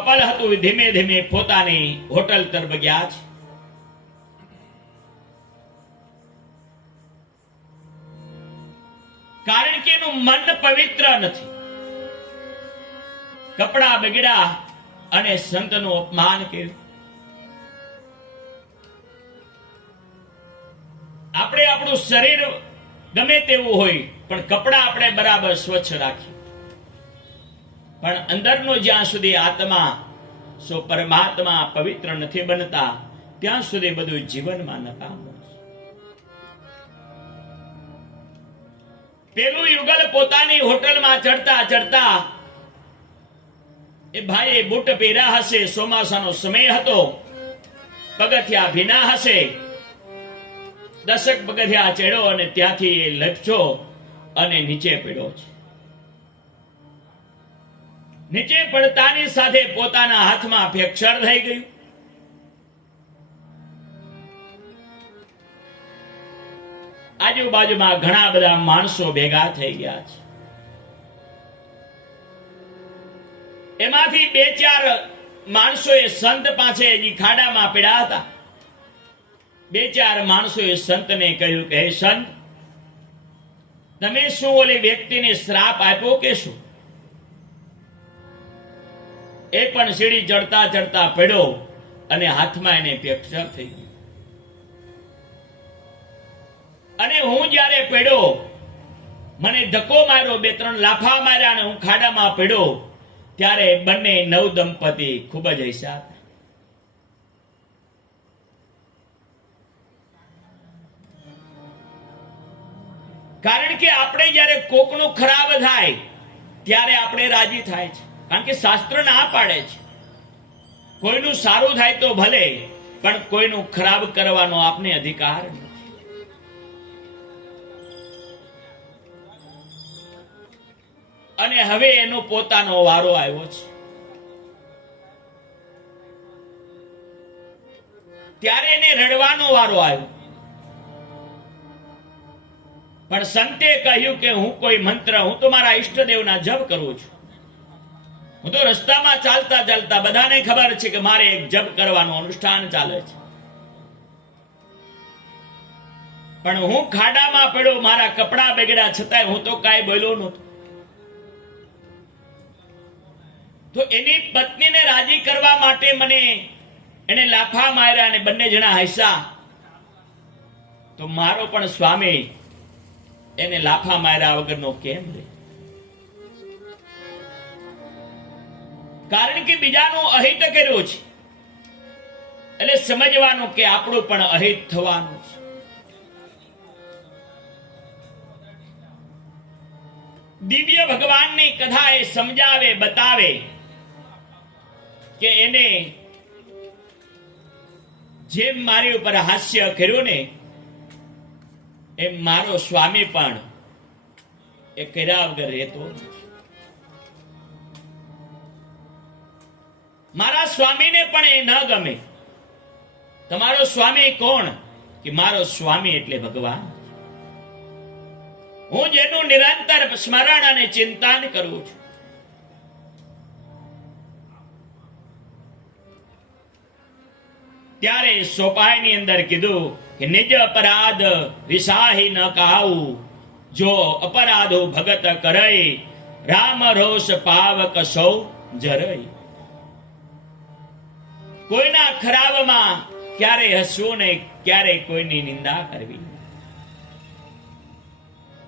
Couple હતું ધીમે ધીમે પોતાની હોટલ તરફ ગયા છે. કારણ કે એનું મન પવિત્ર નથી. કપડા બગડ્યા અને સંતનું અપમાન કર્યું. આપણે આપણું શરીર ગમે તેવું હોય પણ કપડા આપણે બરાબર સ્વચ્છ રાખીએ, પણ અંદરનો જ્યાં સુધી આત્મા સો પરમાત્મા પવિત્ર નથી બનતા ત્યાં સુધી બધું જીવનમાં નકામું. પેલું યુગલ પોતાની હોટલમાં ચડતા ચડતા એ ભાઈએ બૂટ પહેર્યા હશે, ચોમાસાનો સમય હતો, પગથિયા ભીના હશે, 10 પગથિયા ચડ્યો અને ત્યાંથી એ લપસ્યો અને નીચે પડ્યો છે. નીચે પડતાની સાથે પોતાના હાથમાં ફ્રેક્ચર થઈ ગયું. આજુબાજુમાં ઘણા બધા માણસો ભેગા થઈ ગયા છે. એમાંથી 2-4 માણસોએ સંત પાસે હજી ખાડામાં પડ્યા હતા. 2-4 માણસોએ સંતને કહ્યું કે હે સંત, તમે શું ઓલી વ્યક્તિને શ્રાપ આપ્યો કે શું? એ પણ સીડી ચડતા ચડતા પડ્યો અને હાથમાં એને ફ્રેક્ચર થઈ ગયું. અને હું જ્યારે પડ્યો, મને ધક્કો માર્યો, 2-3 લાફા માર્યા અને હું ખાડામાં પડ્યો, ત્યારે બંને નવ દંપતી ખૂબ જ હસ્યા. કારણ કે આપણે જ્યારે કોકનું ખરાબ થાય ત્યારે આપણે રાજી થાય છે. કારણ કે શાસ્ત્ર ના પાડે છે કોઈનું સારું થાય તો ભલે, પણ કોઈનું ખરાબ કરવાનો આપને અધિકાર નથી. અને હવે એનો પોતાનો વારો આવ્યો છે. ત્યારે એને રડવાનો વારો આવ્યો. પણ સંતે કહ્યું કે હું કોઈ મંત્ર, હું તો મારા ઈષ્ટદેવના જપ કરું છું. હું તો રસ્તામાં ચાલતા ચાલતા બધાને ખબર છે કે મારે એક જપ કરવાનું અનુષ્ઠાન ચાલે છે. પણ હું ખાડામાં પડ્યો, મારા કપડા બગડ્યા, છતાંય હું તો કાંઈ બોલ્યો નહોતો. તો એની પત્નીને રાજી કરવા માટે મને એને લાફા માર્યા અને બંને જણા હસ્યા. તો મારો પણ સ્વામી એને લાફા માર્યા વગરનો કેમ રહે? કારણ કે બીજાનું અહિત કર્યું છે, એટલે સમજવાનું કે આપણું પણ અહિત થવાનું છે. દિવ્ય ભગવાનની કથા એ સમજાવે, બતાવે કે એને જેમ મારી ઉપર હાસ્ય કર્યું ને એમ મારો સ્વામી પણ એ કર્યા વગર રહેતો નથી. મારા સ્વામીને પણ એ ન ગમે. તમારો સ્વામી કોણ? કે મારો સ્વામી એટલે ભગવાન. હું જેનું નિરંતર સ્મરણ અને ચિંતન કરું છું. ત્યારે સોપાઈની અંદર કીધું કે નિજ અપરાધ વિસાહી ન કાઉ, જો અપરાધો ભગત કરઈ, રામ રોષ પાવક સૌ જરઈ. કોઈના ખરાબમાં ક્યારે હસવું નહીં, ક્યારે કોઈની નિંદા કરવી.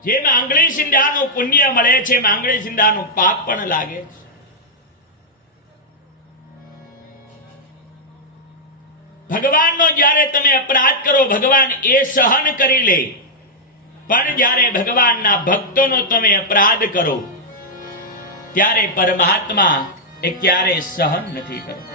જેમ આંગળી સિંધાનું પુણ્ય મળે છે એમ આંગળી સિંધાનું પાપ પણ લાગે છે. ભગવાનનો જ્યારે તમે અપરાધ કરો, ભગવાન એ સહન કરી લે, પણ જ્યારે ભગવાનના ભક્તોનો તમે અપરાધ કરો ત્યારે પરમાત્મા એ ક્યારે સહન નથી કરતો.